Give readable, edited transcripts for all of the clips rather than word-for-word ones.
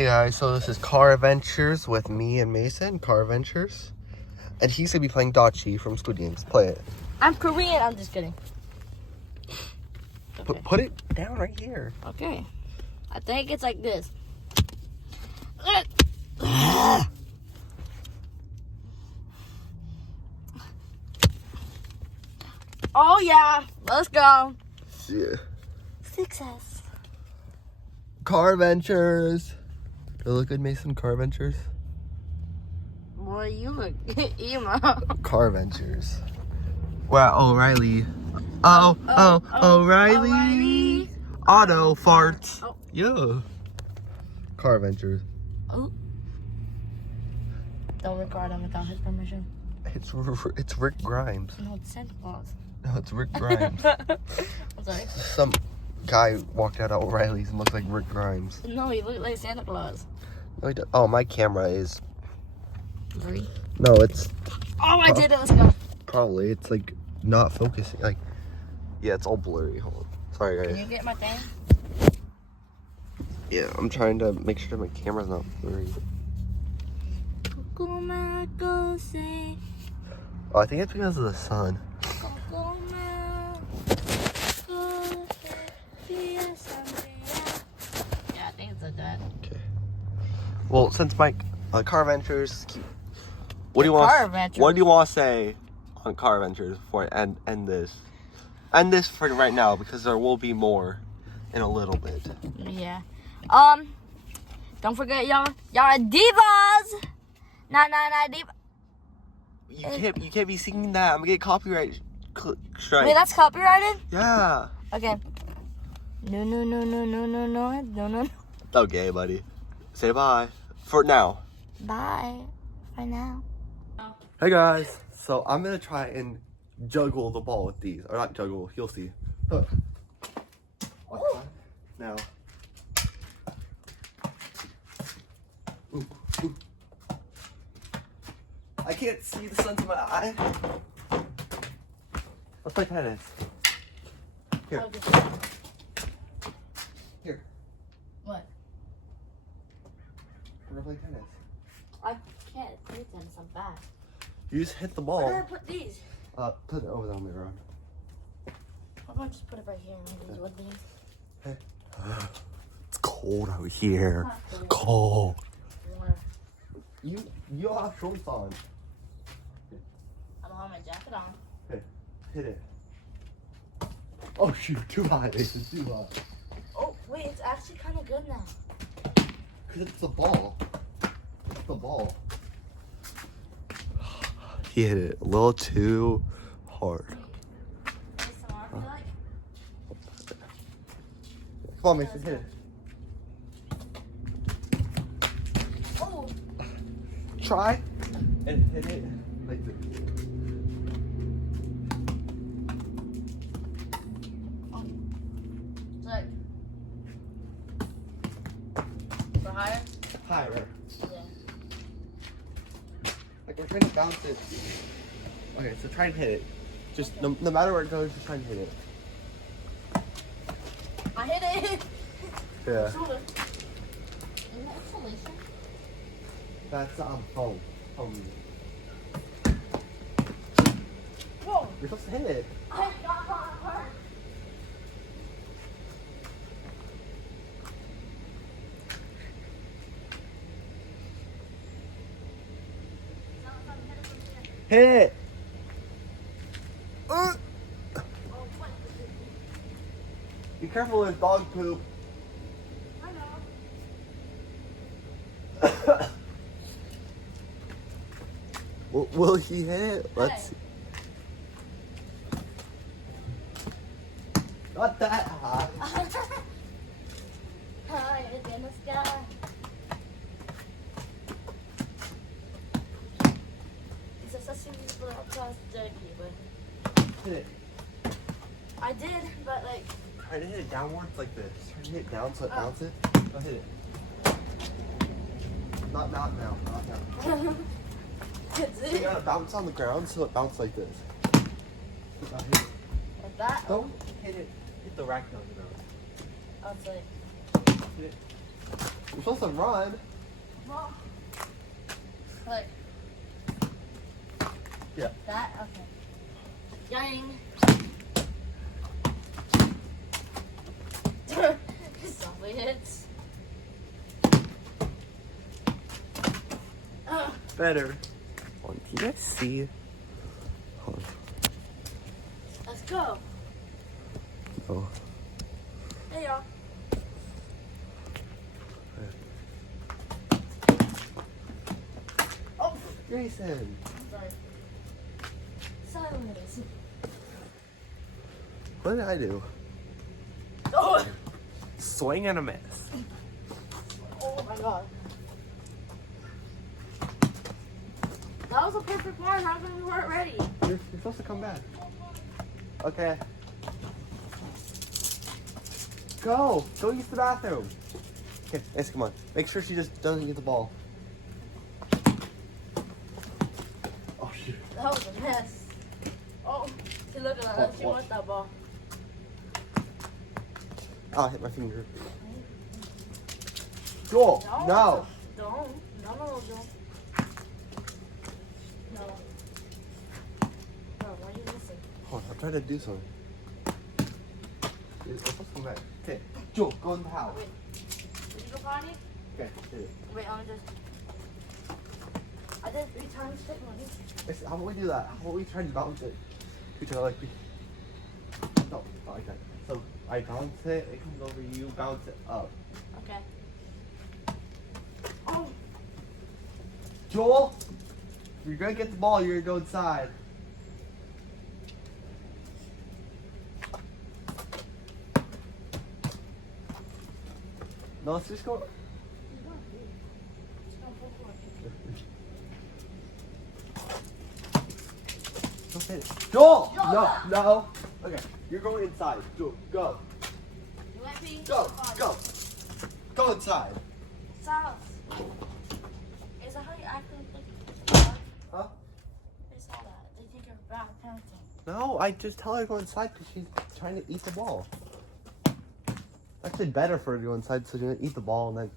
Hey guys, so this is Car Adventures with me and Mason, Car Adventures. And he's gonna be playing Dachi from Squid Games. Play it. I'm Korean, I'm just kidding. Okay. Put it down right here. Okay. I think it's like this. Oh yeah, let's go. Yeah. Success. Car Adventures. Does it look good, Mason? Car Adventures? Boy, you look emo. Car Adventures. Wow, O'Reilly. O'Reilly. O'Reilly. Auto farts. Oh. Yeah. Car Adventures. Oh. Don't record him without his permission. It's Rick Grimes. No, it's Santa Claus. No, it's Rick Grimes. I'm sorry. Some guy walked out of O'Reilly's and looked like Rick Grimes. No, he looked like Santa Claus. No, he does. Oh, my camera is. Three. No, it's Oh, I did it. Let's go. probably. It's like not focusing. Like, yeah, it's all blurry. Hold on. Sorry, Can guys. you get my thing? Yeah, I'm trying to make sure my camera's not blurry. Oh, I think it's because of the sun. Yeah, I think it's like that. Okay. Well, since my Car Adventures keep. What do you Car want? Adventures. What do you want to say on Car Adventures before I end this? End this for right now because there will be more in a little bit. Yeah. Don't forget y'all are divas. Nah, diva. You can't be singing that. I'm gonna get copyright strike. Wait, that's copyrighted? Yeah. Okay. No. Okay, buddy. Say bye for now. Bye. For now. Hey guys. So I'm gonna try and juggle the ball with these, or not juggle. You'll see. Look. Now. Ooh. I can't see the sun to my eye. Let's play tennis. Here. Here. What? We're gonna play tennis. I can't play tennis. I'm bad. You just hit the Where did I ball. put these? Put it over there on the ground. How about I just put it right here and these wood beans? Hey. It's cold out here. Not Cold. Warm. You all have shorts on. I don't have my jacket on. Hey, hit it. Oh shoot, too high, Mason, too high. Oh, wait, it's actually kind of good now. Cause it's the ball. It's the ball. He hit it a little too hard. Come on, Mason, hit it. Oh, Try and hit it like this. like. For higher? Higher. Yeah. Like we're trying to bounce it. Okay, so try and hit it. Just no matter where it goes, just try and hit it. I hit it. Yeah. Shoulder. Isn't that insulation? That's foam. Foam. Whoa. You're supposed to hit it. I got hurt. Hit it. Be careful with dog poop. I know. Will he hit it? Let's see. Not that high. Higher than the sky. It's a sesame across dirty, but Hit it. I did, but like. Try to hit it downwards like this. Try to hit it down so it bounces. Go hit it. Not now. Not now. It's You gotta bounce on the ground so it bounces like this. Now hit it. like that. Don't hit it. Hit the racket on the ground. I was like. Hit it. You're supposed to run. Well, like Yeah. that? Okay. Yang. Softly hits. Better. Oh, do you guys see? Hold on. Let's go. Oh. Hey y'all. Oh, Grayson. sorry. Silence. What did I do? Oh, Swing and a miss. oh my god. That was a perfect one. How come we weren't ready? You're supposed to come back. Okay. Go. Go use the bathroom. Okay, Ace, come on. Make sure she just doesn't get the ball. Oh, shoot. That was a mess. Oh, she looked at that. She wants that ball. Oh, I hit my finger. Joel, no. Don't. No, don't. No. No, why are you missing? Hold on, I'm trying to do something. You're supposed to come back. Okay, Joel, go in the house. Wait. Did you go potty? Okay, here. Wait, I'm just. I did 3 times fit money. Listen, how about we do that? How about we try to bounce it? We try to like no, not like that. So I bounce it, it comes over you, bounce it up. Okay. Oh. Joel, if you're gonna get the ball, you're gonna go inside. No, let's just go. Okay. Joel! No, no. Okay, you're going inside. Joel, go. You let me? Go, go. Go inside. Silas. Is that how you act like Huh? They saw that. They think you're bad parenting. No, I just tell her to go inside because she's trying to eat the ball. Actually, better for her to go inside so she doesn't eat the ball and then.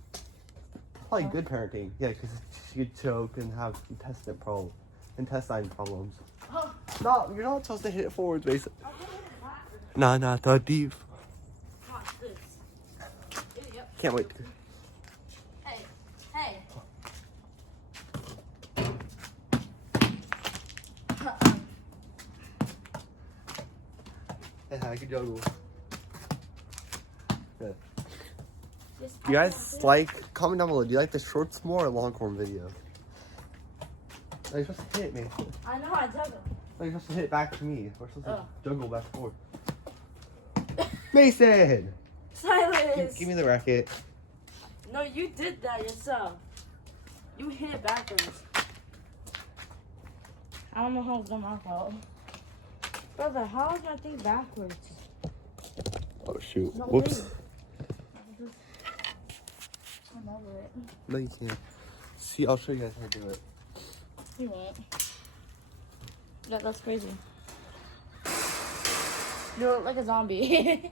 Probably good parenting. Yeah, because she could choke and have intestine problems. Oh. No, you're not supposed to hit it forwards, basically. I'll get it back. Nah, nah, the deep. Watch this. Idiot. Can't wait. Hey. Hey. Hey, I could juggle. Good. Just Do you guys like, comment down below, do you like the shorts more or long form video? Oh, you're supposed to hit me. I know, I juggle. Oh, you're supposed to hit it back to me. We're supposed to Oh. juggle back and forth. Mason! Silence. Give me the racket. No, you did that yourself. You hit it backwards. I don't know how it's my fault. Brother, how is my thing backwards? Oh shoot. No, Whoops. wait. I'm over it. No, you can't. See, I'll show you guys how to do it. You won't. That's crazy. You look like a zombie.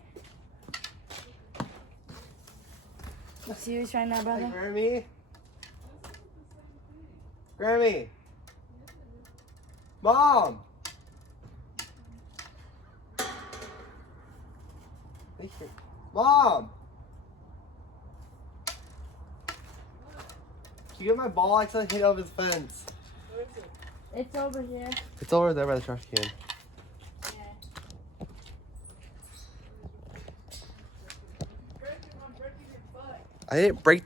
You serious right now, Hey, brother? Grammy? Grammy? Mom! Mom! Did you get my ball? I accidentally hit it over the fence. It's over here. It's over there by the trash can. I didn't break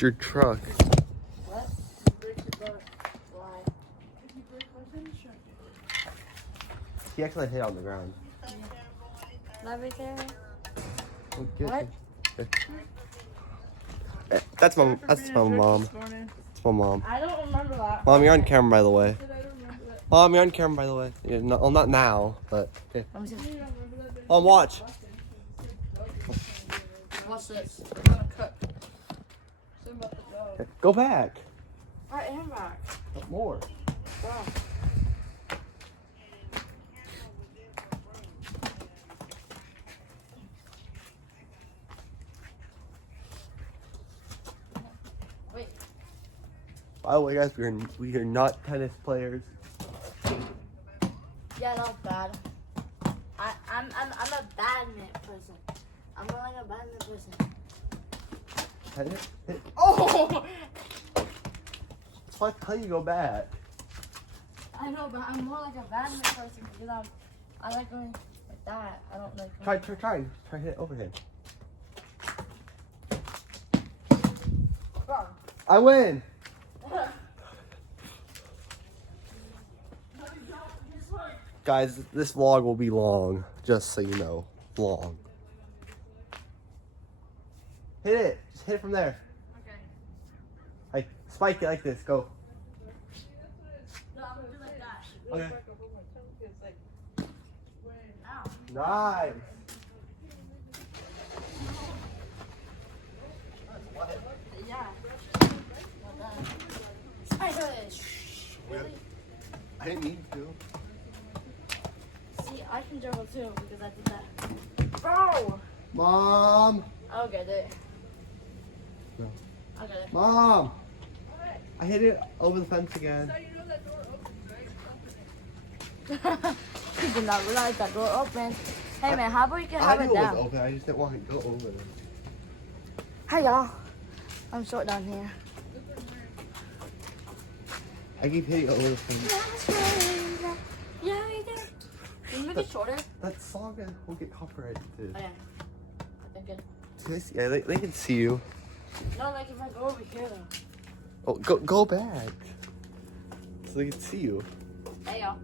your truck. What? Why? He actually hit on the ground. Love it there? What? That's my mom. That's my mom. I don't remember that. Mom, you're on camera, by the way. Mom, you're on camera, by the way. Yeah, no, well, not now, but okay. Let me see. Mom, watch. What's this? Okay, go back. I am back. More. Wow. By the way, guys, we are not tennis players. Yeah, not bad. I'm a badminton person. I'm not like a badminton person. Tennis? Oh! It's like how you go back. I know, but I'm more like a badminton person because I like going like that. I don't like. Try hit it overhand. Wrong. I win. Guys, this vlog will be long, just so you know. Long. Hit it. Just hit it from there. Okay. Like, spike it like this. Go. No, I'm gonna do like that. Okay. Ow. Nice. Yeah. Well done. Spiders. Really? I didn't need to. See, I can dribble too because I did that. Bro! Mom. I'll get it. No. I'll get it. Mom. I hit it over the fence again. He did not realize that door opened. Hey man, how about you can I have knew it it was down? open. I just didn't want to go over it. Hi y'all. I'm short down here. I keep hitting it over the fence. Yeah, we did. Can you make it shorter? That song will get copyrighted too. Oh yeah. Okay, good. Yeah, they can see you. No, like if I go over here though. Oh, go back. So they can see you. Hey y'all.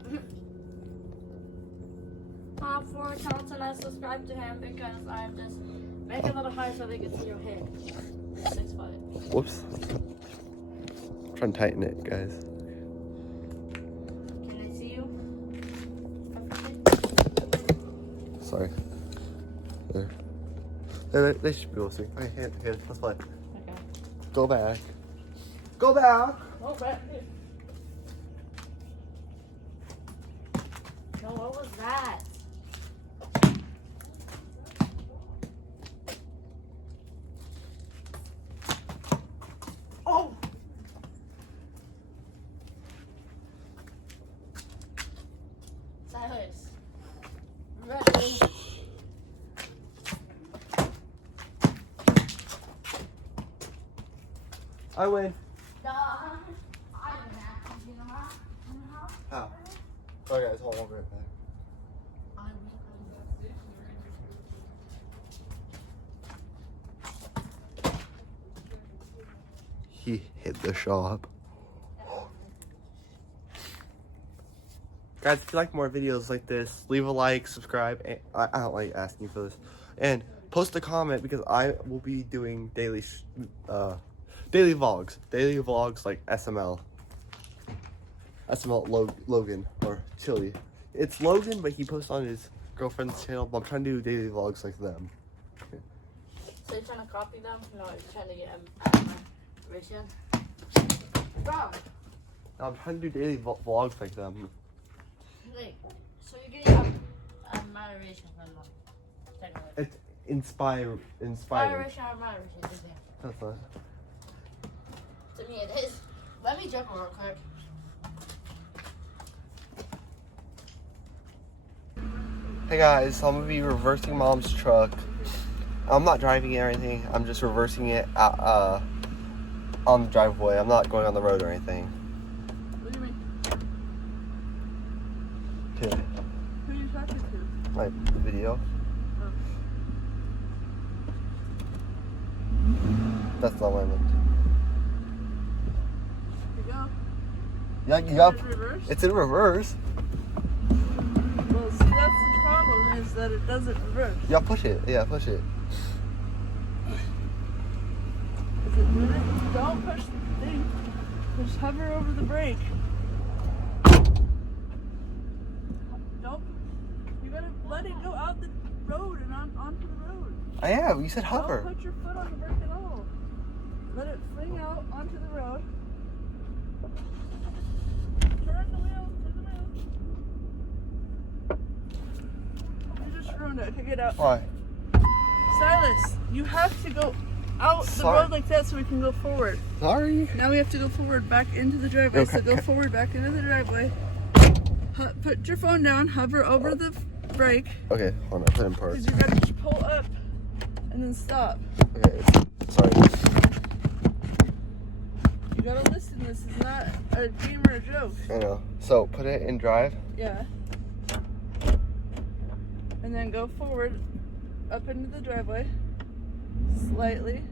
For Charlton, I subscribe to him because I'm just make it a little higher so they can see your head. 6'5". Whoops. Trying to tighten it, guys. Can they see you? Sorry. There. They should be able to see. Okay, here, let's play. Okay. Go back. Go back. Oh, but no, what was that? Oh! Silas. Ready? I win. I don't have to, you know how? How? Okay, guys, hold on, I'll be right back. He hit the shop. Guys, if you like more videos like this, leave a like, subscribe, and I don't like asking for this. And post a comment because I will be doing daily vlogs. Daily vlogs like SML. Logan or Chili. It's Logan, but he posts on his girlfriend's channel, but I'm trying to do daily vlogs like them. So you're trying to copy them? No, you're trying to get Richard. Bro! I'm trying to do daily vlogs like them. Like, so you're getting admiration from them. Technically. It's inspiring. Admiration, admiration. That's not. To me it is. Let me jump real quick. Hey guys, so I'm gonna be reversing Mom's truck. I'm not driving it or anything. I'm just reversing it on the driveway. I'm not going on the road or anything. What do you mean? To Who are you talking to? my video. Oh. That's not what I meant. You go. Yeah, you got. Is it reversed? It's in reverse. Well, see, that's the problem is that it doesn't reverse. Yeah, push it. Yeah, push it. Is it doing it? Don't push the thing. Just hover over the brake. Don't. You gotta let it go out the road and onto the road. I am. You said hover. Don't put your foot on the brake at all. Let it fling out onto the road. Turn the wheel. You just ruined it. Take it out. Why? Silas, you have to go out the Sorry. road like that so we can go forward. Sorry. Now we have to go forward back into the driveway. So Okay. go forward back into the driveway. Put your phone down, hover over the brake. Okay, hold on. I put in park. Because you gotta just pull up and then stop. Okay, sorry. You gotta listen. This is not a game or a joke. I know. So put it in drive. Yeah. And then go forward up into the driveway. Slightly.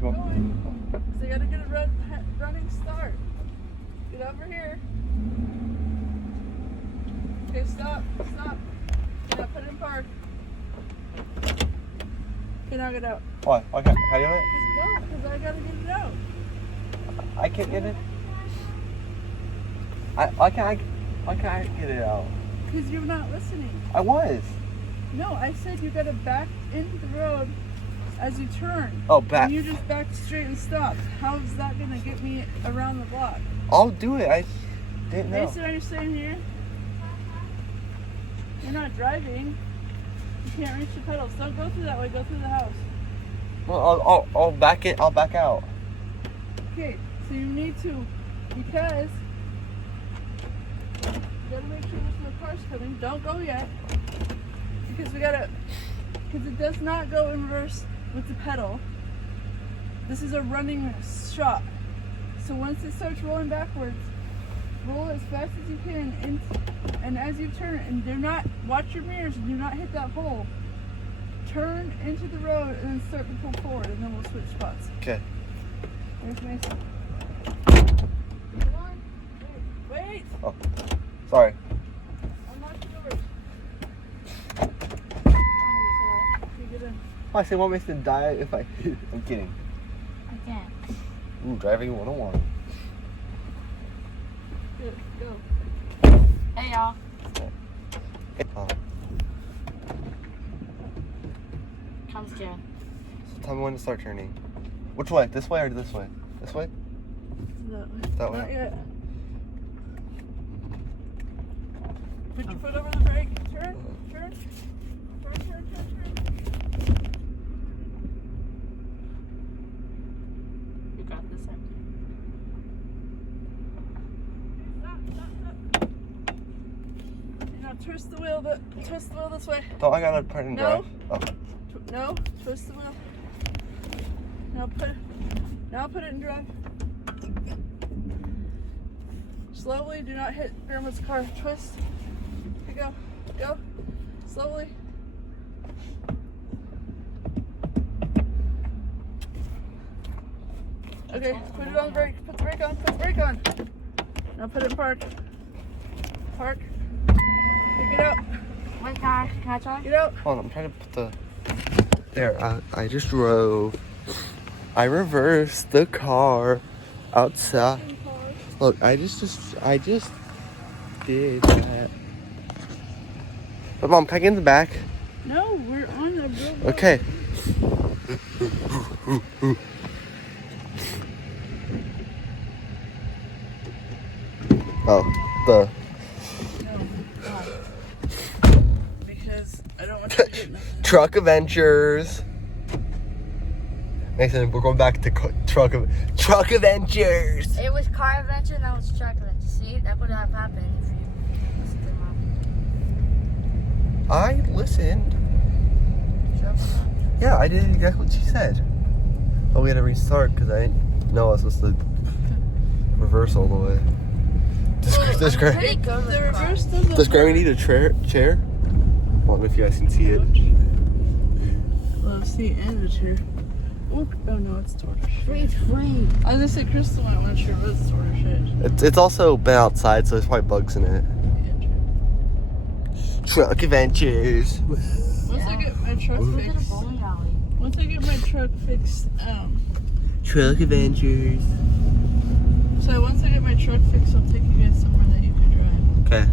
Going. So you gotta get a running start. Get over here. Okay, stop. Stop. Now put it in park. Okay, now get out. Why? Okay. How do you do it? No, because I gotta get it out. I can't get it. Why can't I get it out? Because you're not listening. I was. No, I said you gotta back into the road as you turn. Oh, back. And you just backed straight and stopped. How is that gonna get me around the block? I'll do it. I didn't know. Mason, are you staying here? You're not driving. You can't reach the pedals. Don't go through that way. Go through the house. Well, I'll back it. I'll back out. Okay, so you need to, because you gotta make sure there's no cars coming. Don't go yet, because because it does not go in reverse with the pedal. This is a running shot. So once it starts rolling backwards, roll as fast as you can, and as you turn, and do not watch your mirrors. Do not hit that hole. Turn into the road and then start to pull forward, and then we'll switch spots. Okay. Where's Mason? Come on. Wait. Oh, sorry. Unlock the doors. Oh, you get in. I say what makes them die if I. I'm kidding. I can't. Ooh, driving 101. Good, go. Hey y'all. Oh, I'm scared. so tell me when to start turning. Which way? This way or this way? This way? That way. That way? Not yet. Put your foot over the brake. Turn. Turn. You got this. Stop. Now twist the wheel. Twist the wheel this way. Don't I gotta put it in No. drive? Oh. No. Twist the wheel. Now put it in drive. Slowly. Do not hit Grandma's car. Twist. Here you go. Go. Slowly. Okay, put it on the brake. Put the brake on. Put the brake on. Now put it in park. Park. Okay, get out. Wait, can I try? Get out. Hold on, I'm trying to put the. There, I just drove. I reversed the car outside. Look, I just did that. But Mom, can I get in the back? No, we're on the road. Okay. Oh, the. No. Because I don't want you to get nothing. Truck Adventures. Nathan, we're going back to Truck Adventures. It was car adventure, now it's truck adventure. See, that would have happened if you listened to Mom. I listened. Truck adventure. Yeah, I did exactly what she said. Oh, we had to restart because I didn't know I was supposed to reverse all the way. Does Pretty good with The car. reverse doesn't Does Grammy work. need a chair? Well, I don't know if you guys can see it. Well, see, and the chair. Oh no, it's tortoise. Free. I was gonna say Crystal might want to sure it was tortoise. It's also been outside, so there's probably bugs in it. Truck Adventures. Once I get my truck Look at a fixed. bowling alley. Once I get my truck fixed, Truck Adventures. so once I get my truck fixed, I'll take you guys somewhere that you can drive. Okay.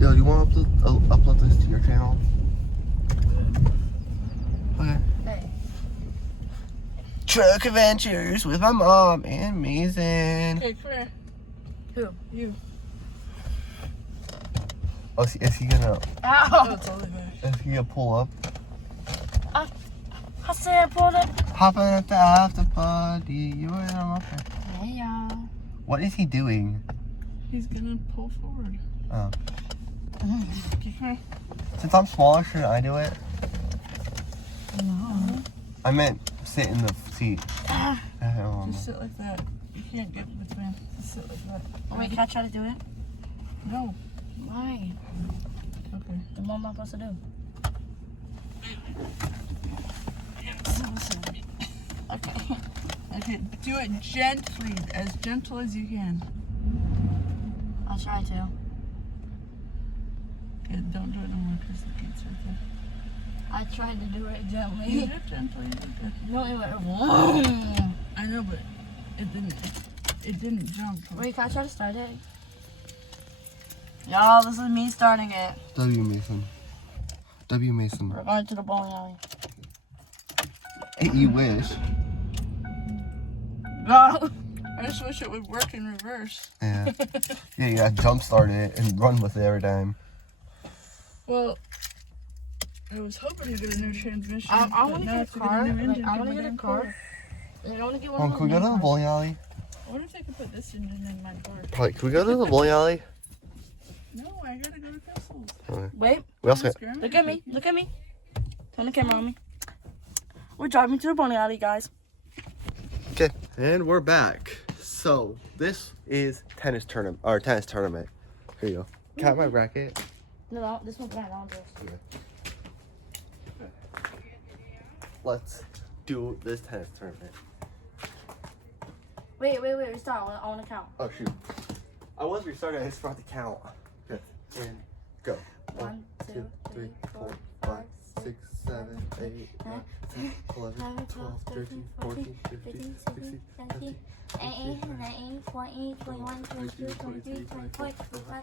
Yo, do you want to upload this to your channel? Okay. Hey. Truck Adventures with my mom and Mason. Okay, come here. Who? You. Oh, is he gonna? Ow! it's all the way. Is he gonna pull up? I said I pulled it. Hopping at the after party. You and I'm up there. Hey y'all. What is he doing? He's gonna pull forward. Oh. Okay. Since I'm smaller, shouldn't I do it? No. I meant sit in the seat. Just sit like that. You can't get between. Just sit like that. Oh, wait, can I try to do it? No. Why? Okay. Then what am I supposed to do? Okay. Okay. Do it gently, as gentle as you can. I'll try to. Okay, don't do it no more because the kids right there. I tried to do it You gently. did it gently. You did good. No, it went. I know, but it didn't. It didn't jump. Wait, can I try to start it? Y'all, this is me starting it. W Mason. W Mason. We're going to the bowling alley. Hey, you wish. Go. I just wish it would work in reverse. Yeah. Yeah, you gotta jump start it and run with it every time. Well, I was hoping to get a new transmission. I but want to now get a have to car. a new Like, engine I for want to my get a damn car. And I want to get one Can of we those go to the new cars. bowling alley? I wonder if they could put this engine in my car. Probably. Can we go to the bowling alley? No, I gotta go to Castles. Wait, We also Ask Grandma. look at me. Look at me. Turn the camera on me. We're driving to the bowling alley, guys. Okay, and we're back. So this is tennis tournament. Here you go. Can I have my racket? No, this one's right on this. Let's do this tennis tournament. Wait, stop. I want to count. Oh shoot! I was restarting. I just forgot to count. Okay, and go. 1, 2, 3, 4, 5, 6, 7, 8, 9, 10, 11, 12, 13, 14, 15, 16, 17, 18, 19, 20, 21, 22, 23, 24, 25,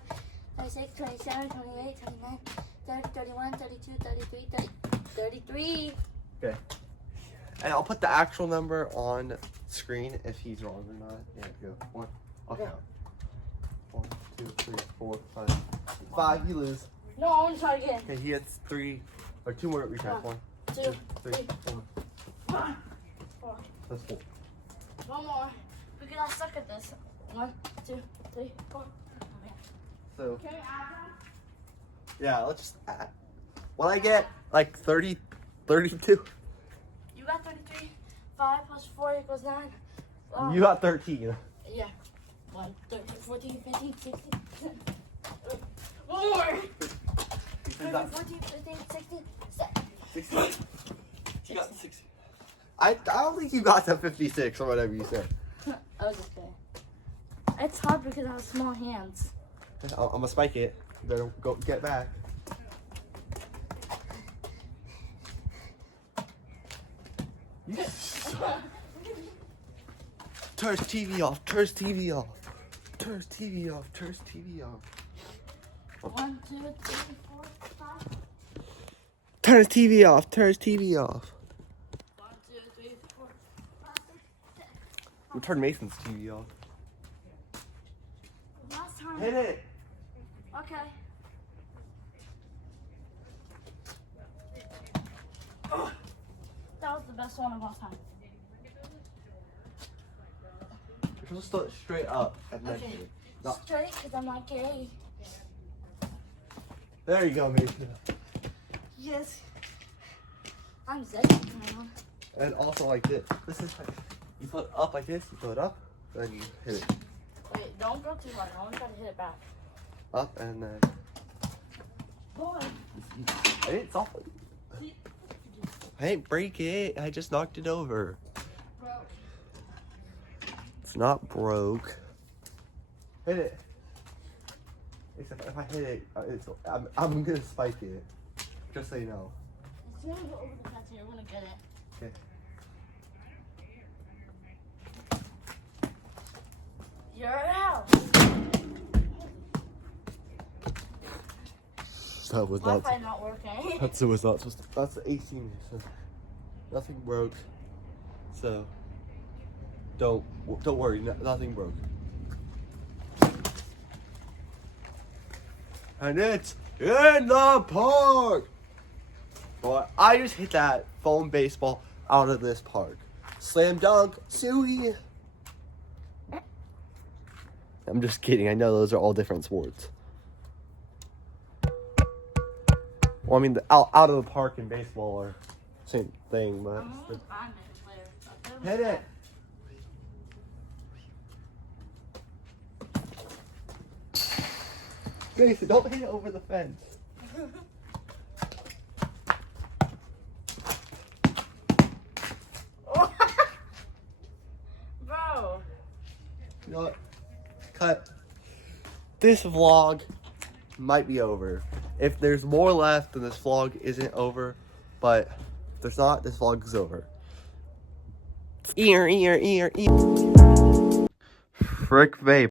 26, 27, 28, 29, 30, 31, 32, 33, 33. Okay. And I'll put the actual number on screen if he's wrong or not. Yeah, go. One. I'll count. 1, 2, 3, 4, 5. 5, you lose. No, I want to try again. Okay, he gets 3 or 2 more retries. 1, 2, 2, 3, 3, 4. 4. That's 4. One more. Because I suck at this. 1, 2, 3, 4. So, Can we add that? yeah, let's just add. When I get like 30, 32, You got 33. 5 plus 4 equals 9. you got 13. Yeah. 1, 13, 14, 15, 16. One more. 13, 14, 15, 16, 16. You got 60. I don't think you got to 56 or whatever you said. I was just kidding. It's hard because I have small hands. I'm gonna spike it. You better go get back. You Turn his TV off. Turn his TV off. Turn his TV off. Turn his TV off. 1, 2, 3, 4, 5. Turn his TV off. Turn his TV off. 1, 2, 3, 4, 5, 6, 7. We turn Mason's TV off. Last time. Hit it. Okay. That was the best one of all time. You're supposed to straight up and then Okay. hit it. No. Straight, because I'm not gay. There you go, Mason. Yes. I'm sexy now. And also like this. This is like, you put it up like this, you put it up, then you hit it. Wait, don't go too hard. I want to try to hit it back. Up and then. Boy. It's off. I didn't break it. I just knocked it over. Bro. It's not broke. Hit it. Except if I hit it, I'm gonna spike it. Just so you know. As soon as you go over the fence, you're going to get it. Okay. You're out. That was not. Wi-Fi not working. It was not supposed to. That's the 18. So nothing broke. So don't worry. Nothing broke. And it's in the park. Boy, I just hit that foam baseball out of this park. Slam dunk, Suey. I'm just kidding. I know those are all different sports. Well, I mean, out of the park and baseball are same thing, but hit it. Gracie, don't hit it over the fence. Bro. You know what? Cut. This vlog might be over. If there's more left, then this vlog isn't over. But if there's not, this vlog is over. Frick vape.